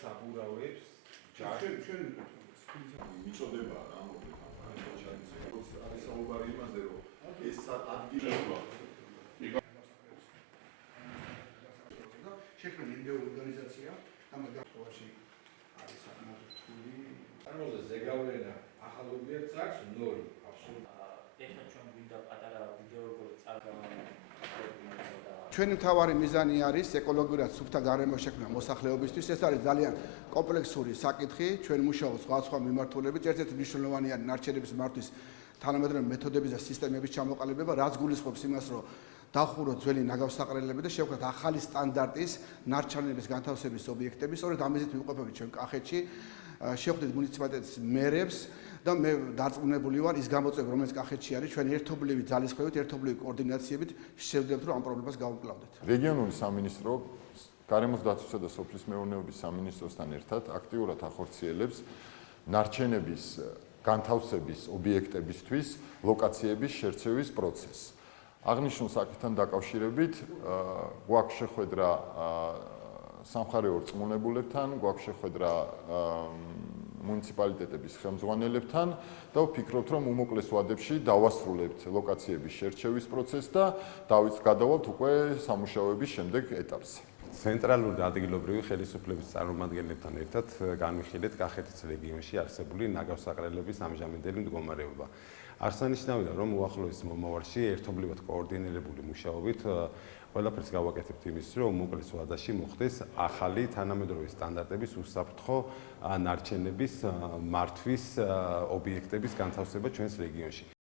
საბურავებს მიწოდება რა მოკლედ არის საუბარი იმაზე რომ ეს ადგილი შექმნილი იმდენი ორგანიზაცია ამ გაფრთხილებში არის საკმაოდ რთული. წარმოზე ზეგავლენა ახალ ობიექტს აქვს 0 აბსოლუტურად. ეხლა ჩვენ გვინდა პატარა ვიდეო როგორ წარგავანია. ჩვენი მთავარი მიზანი არის ეკოლოგიურად სუფთა გარემო შექმნა მოსახლეობისთვის. ეს არის ძალიან კომპლექსური საკითხი. ჩვენ მუშაობთ სხვადასხვა მიმართულებით. ერთ-ერთი მნიშვნელოვანი არის ნარჩენების მართვის თანამედროვე მეთოდების და სისტემების ჩამოყალიბება, რაც გულისხმობს იმას, რომ დახუროთ ძველი ნაგავსაყრელები და შევქმნათ ახალი სტანდარტის ნარჩენების განთავსების ობიექტები. სწორედ ამაზით მივყვებით ჩვენ კახეთში. შევხვდით მუნიციპალიტეტის მერებს და მე დარწმუნებული ვარ ის გამოწვევა, რომელიც კახეთში არის, ჩვენ ერთობლივი ძალისხმევით, ერთობლივი კოორდინაციებით შევძლებთ, რომ ამ პრობლემას გავუკლავდეთ. რეგიონული სამინისტრო გარემოს დაცვისა და სოფლის მეურნეობის სამინისტროსთან ერთად აქტიურად ახორციელებს ნარჩენების განთავსების ობიექტებისთვის ლოკაციების შერჩევის პროცესს. აღნიშნულ საკითხთან დაკავშირებით გვაქვს შეხვედრა სამხარეო რწმუნებულებთან, გვაქვს შეხვედრა მუნიციპალიტეტების ხელმძღვანელებთან და ვფიქრობთ, რომ უმოკლეს ვადებში დავასრულებთ ლოკაციების შერჩევის პროცესს და გადავალთ უკვე სამუშაოების შემდეგ ეტაპზე. ცენტრალური და ადგილობრივი ხელისუფლების წარმომადგენლებთან ერთად განვიხილეთ კახეთის რეგიონში არსებული ნაგავსაყრელების ამჟამინდელი მდგომარეობა. აღსანიშნავია, რომ უახლოეს მომავალში ერთობლივად კოორდინირებული მუშაობით ყველაფერს გავაკეთებთ იმის, რომ უმოკლეს ვადაში მოხდეს ახალი თანამედროვე სტანდარტების უსაფრთხო ნარჩენების მართვის ობიექტების განთავსება ჩვენს რეგიონში.